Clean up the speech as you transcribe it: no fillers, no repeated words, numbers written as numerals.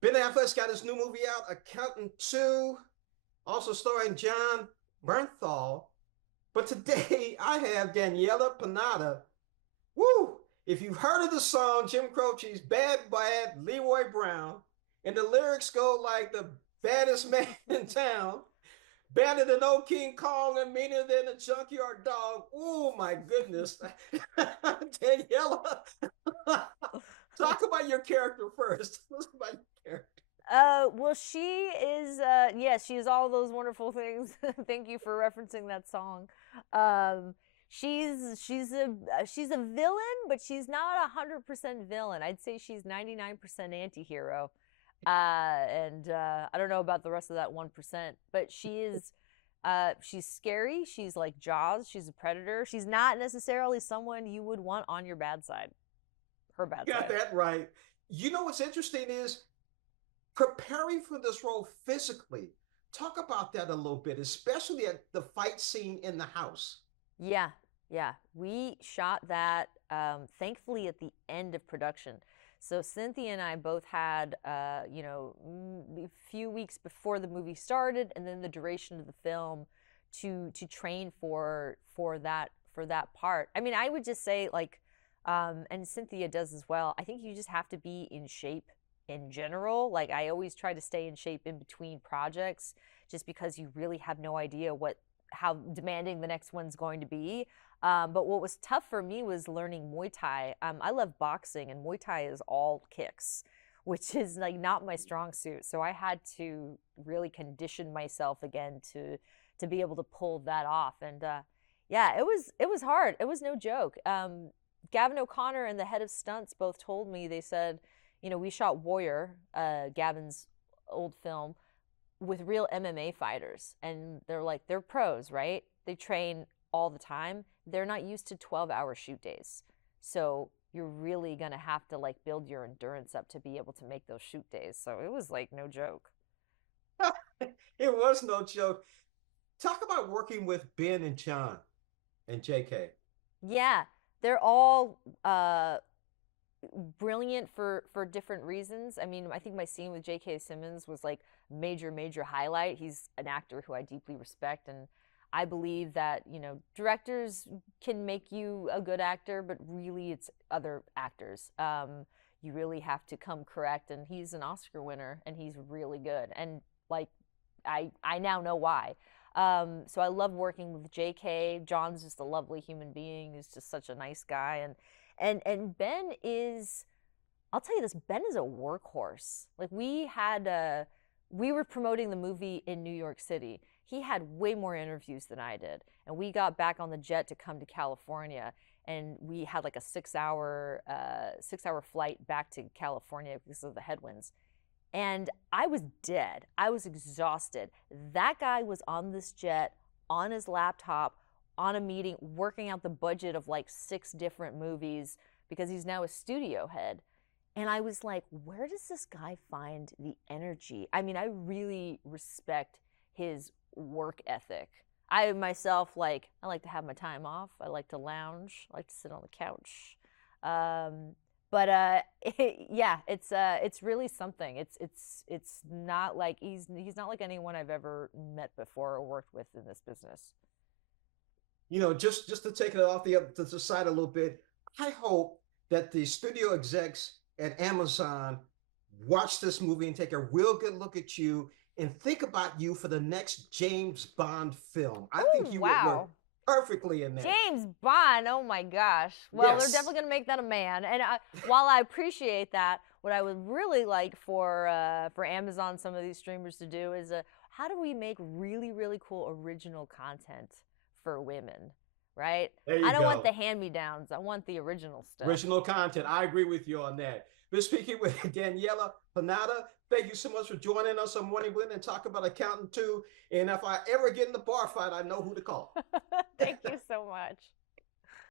Ben Affleck's got his new movie out, Accountant 2, also starring John Bernthal. But today I have Daniella Pineda. Woo! If you've heard of the song Jim Croce's Bad Bad Leroy Brown, and the lyrics go like the baddest man in town, badder than old King Kong and meaner than a junkyard dog. Oh my goodness. Daniela, talk about your character first. Talk about your character. Well, she is, yes, she is all those wonderful things. Thank you for referencing that song. Um, she's a villain, but she's not 100% villain. I'd say she's 99% anti-hero. And I don't know about the rest of that 1%, but she's scary. She's like Jaws. She's a predator. She's not necessarily someone you would want on your bad side, her bad Got side. that right. You know what's interesting is preparing for this role physically. Talk about that a little bit, especially at the fight scene in the house. Yeah, yeah. We shot that thankfully at the end of production. So Cynthia and I both had, a few weeks before the movie started, and then the duration of the film to train for that part. I mean, I would just say like, and Cynthia does as well. I think you just have to be in shape in general. Like I always try to stay in shape in between projects, just because you really have no idea what how demanding the next one's going to be. But what was tough for me was learning Muay Thai. I love boxing, and Muay Thai is all kicks, which is like not my strong suit. So I had to really condition myself again to be able to pull that off. And yeah, it was hard. It was no joke. Gavin O'Connor and the head of stunts both told me, they said, we shot Warrior, Gavin's old film, with real MMA fighters. And they're like, they're pros, right? They train all the time. They're not used to 12-hour shoot days. So you're really going to have to like build your endurance up to be able to make those shoot days. So it was like no joke. It was no joke. Talk about working with Ben and John and JK. Yeah, they're all brilliant for different reasons. I mean, I think my scene with J.K. Simmons was like major highlight. He's an actor who I deeply respect, and I believe that directors can make you a good actor, but really it's other actors. You really have to come correct, and he's an Oscar winner, and he's really good, and like I now know why. So I love working with JK. John's just a lovely human being. He's just such a nice guy, and Ben is. I'll tell you this. Ben is a workhorse. Like we were promoting the movie in New York City. He had way more interviews than I did, and we got back on the jet to come to California, and we had like a 6 hour flight back to California because of the headwinds. And I was dead. I was exhausted. That guy was on this jet, on his laptop, on a meeting, working out the budget of like six different movies because he's now a studio head. And I was like, where does this guy find the energy? I mean, I really respect his work ethic. I myself, like, I like to have my time off. I like to lounge. I like to sit on the couch. Um, but yeah, it's really something. It's not like he's not like anyone I've ever met before or worked with in this business. Just to take it off to the side a little bit, I hope that the studio execs at Amazon watch this movie and take a real good look at you and think about you for the next James Bond film. I think Oh you would wow. work perfectly in that. James Bond. Oh my gosh. Well, they're definitely Yes. going to make that a man. And while I appreciate that, what I would really like for Amazon, some of these streamers to do is how do we make really cool original content for women, right? There I you don't want the go. hand-me-downs. I want the original stuff. Original content. I agree with you on that. Been speaking with Daniela Panada. Thank you so much for joining us on Morning Blend and talk about Accountant 2. And if I ever get in the bar fight, I know who to call. Thank you so much.